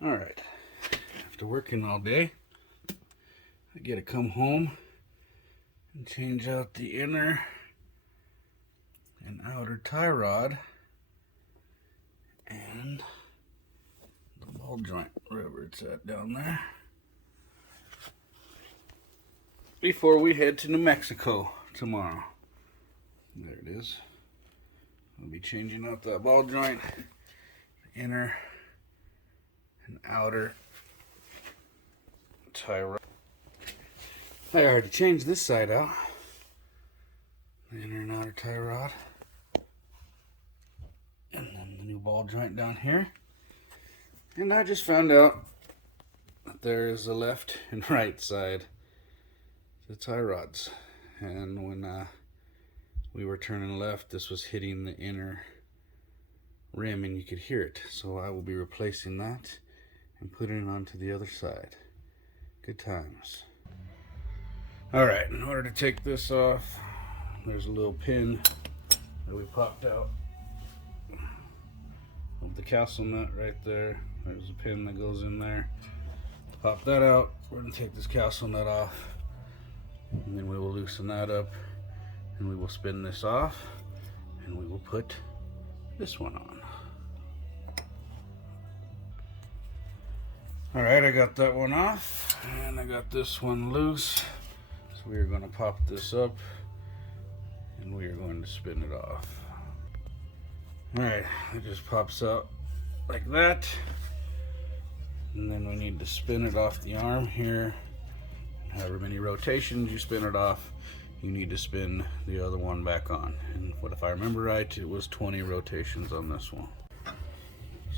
Alright, after working all day, I get to come home and change out the inner and outer tie rod and the ball joint, wherever it's at down there, before we head to New Mexico tomorrow. There it is. I'll be changing out that ball joint, the inner and outer tie rod. I already changed this side out, the inner and outer tie rod, and then the new ball joint down here. And I just found out that there is a left and right side to the tie rods, and when we were turning left, this was hitting the inner rim and you could hear it. So I will be replacing that and putting it onto the other side. Good times. Alright, in order to take this off, there's a little pin that we popped out of the castle nut right there. There's a pin that goes in there. Pop that out. We're going to take this castle nut off, and then we will loosen that up, and we will spin this off, and we will put this one on. Alright, I got that one off, and I got this one loose. So we are going to pop this up, and we are going to spin it off. Alright, it just pops out like that. And then we need to spin it off the arm here. However many rotations you spin it off, you need to spin the other one back on. And what if I remember right, it was 20 rotations on this one.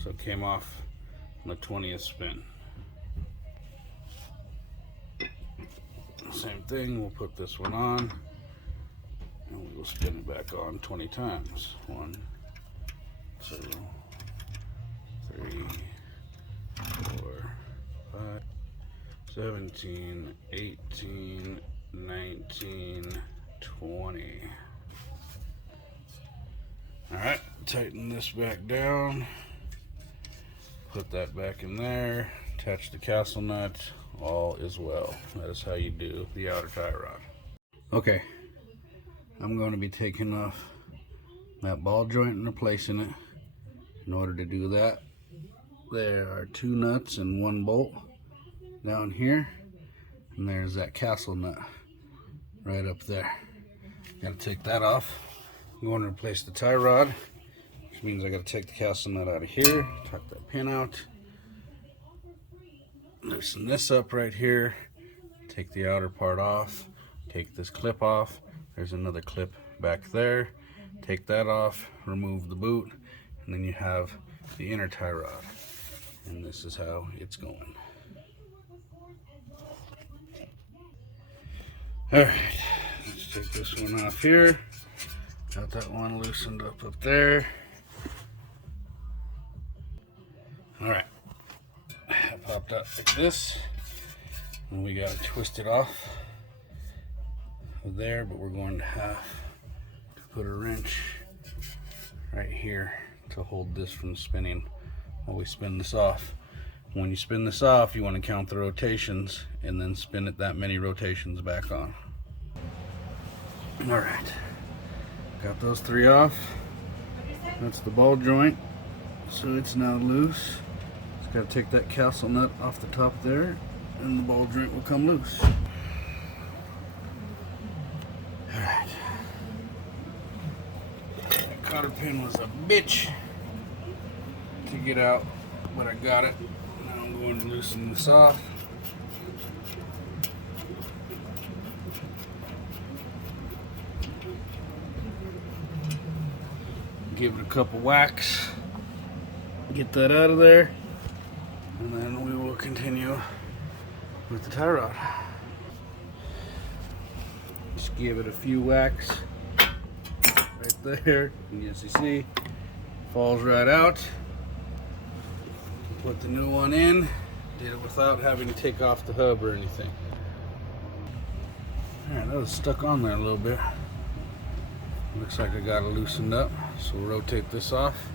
So it came off on the 20th spin. Same thing, we'll put this one on and we will spin it back on 20 times. 1, 2, 3, 4, 5, 17, 18, 19, 20. Alright, tighten this back down, put that back in there, attach the castle nut. All is well. That is how you do the outer tie rod. Okay, I'm going to be taking off that ball joint and replacing it. In order to do that, there are 2 nuts and 1 bolt down here, and there's that castle nut right up there. Got to take that off. I'm going to replace the tie rod, which means I got to take the castle nut out of here, tuck that pin out, loosen this up right here, take the outer part off, take this clip off. There's another clip back there. Take that off, remove the boot, and then you have the inner tie rod. And this is how it's going. Alright, let's take this one off here. Got that one loosened up there. Alright, it popped out like this, and we got to twist it off of there, but we're going to have to put a wrench right here to hold this from spinning while we spin this off. When you spin this off, you want to count the rotations and then spin it that many rotations back on. Alright, got those 3 off. That's the ball joint, so it's now loose. Just got to take that castle nut off the top there, and the ball joint will come loose. Alright, that cotter pin was a bitch to get out, but I got it. Now I'm going to loosen this off. Give it a couple whacks, get that out of there, and then we will continue with the tie rod. Just give it a few whacks right there, and as you see, falls right out. Put the new one in. Did it without having to take off the hub or anything. Alright, that was stuck on there a little bit. Looks like I got it loosened up, so we'll rotate this off.